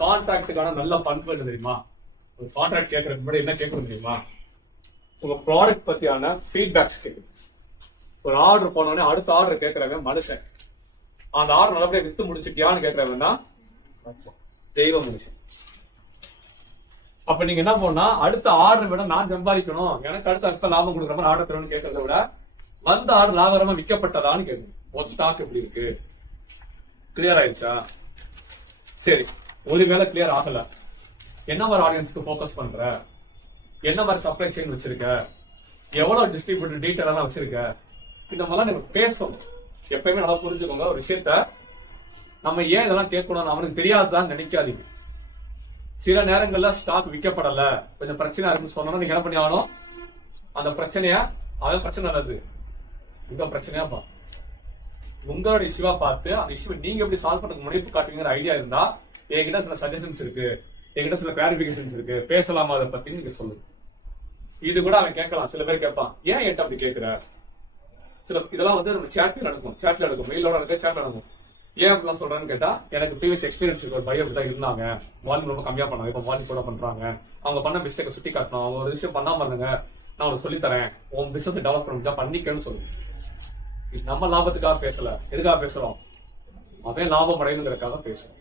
கான்ட்ராக்டுக்கான நல்ல பண்பு என்ன தெரியுமா? ஒரு கான்ட்ராக்ட் கேட்கறதுக்கு முன்னாடி என்ன கேட்கணும் தெரியுமா? உங்க ப்ராடக்ட் பத்தியான ஃபீட்பேக்ஸ் கேட்கணும். ஒரு ஆர்டர் போனோடனே அடுத்த ஆர்டர் கேட்கறவன் மனுஷன். அந்த ஆர்டர் நல்லபடியா வித்து முடிச்சுட்டியான்னு கேட்கறவன் தான் தெய்வ மனுஷன். அப்ப நீங்க என்ன பண்ணா, அடுத்த ஆர்டர் விட நான் சம்பாதிக்கணும், எனக்கு அடுத்த அடுத்த லாபம் கொடுக்குற மாதிரி ஆர்டர் தரணும்னு கேட்கறத விட வந்த ஆர்டர் லாபகரமா விற்கப்பட்டதான்னு கேட்கணும். ஒரு ஸ்டாக் எப்படி இருக்கு, கிளியர் ஆயிடுச்சா? சரி, ஒருவேளை கிளியர் ஆகல, என்ன மாதிரி ஆடியன்ஸ்க்கு போக்கஸ் பண்ற, என்ன மாதிரி சப்ளை செயின் வச்சிருக்க, எவ்வளவு டிஸ்ட்ரிபியூட்டர் டீட்டெயில் எல்லாம் வச்சிருக்க, இந்த மாதிரிலாம் நம்ம பேசணும். எப்பயுமே நல்லா புரிஞ்சுக்கோங்க, ஒரு விஷயத்த நம்ம ஏன் இதெல்லாம் கேட்கணும் அவனுக்கு தெரியாதுதான் நினைக்காதீங்க. சில நேரங்கள்ல ஸ்டாக் விற்கப்படல, கொஞ்சம் பிரச்சனை இருக்குன்னு சொன்னா நீங்க என்ன பண்ணி ஆகணும், அந்த பிரச்சனைய அவன் பிரச்சனை நல்லது இந்த பிரச்சனையா பா உங்களோட இஷ்யூவா பார்த்து அந்த இஷ்யூ நீங்க எப்படி சால்வ் பண்ண முனைப்பு காட்டுவீங்கிற ஐடியா இருந்தா என்கிட்ட சில சஜஷன்ஸ் இருக்கு, என்கிட்ட சில கிளாரிபிகேஷன்ஸ் இருக்கு, பேசலாமா அதை பத்தி நீங்க சொல்லுங்க. இது கூட அவன் கேட்கலாம். சில பேர் கேட்பான், ஏன் என்கிட்ட அப்படி கேட்கிற? சில இதெல்லாம் வந்து நம்ம சேட்ல நடக்கும், மெயிலோட நடக்க சேட்ல நடக்கும். ஏன் அப்படிலாம் சொல்றேன்னு கேட்டா, எனக்கு ப்ரீவியஸ் எக்ஸ்பீரியன்ஸ் இருக்கு. ஒரு பையர் தான் இருந்தாங்க, வால்யூம் ரொம்ப கம்மியா பண்ணாங்க, இப்ப வால்யூம் கூட பண்றாங்க. அவங்க பண்ண மிஸ்டேக்கை சுட்டி காட்டணும், அவங்க ஒரு விஷயம் பண்ணாம இருங்க, நான் உனக்கு சொல்லி தரேன், உன் பிசினஸ் டெவலப் பண்ண பண்ணிக்கன்னு சொல்லுங்க. நம்ம லாபத்துக்காக பேசல, எதுக்காக பேசுறோம்? அவன் லாபம் அடையணுங்கிறதுக்காக பேசுறோம்.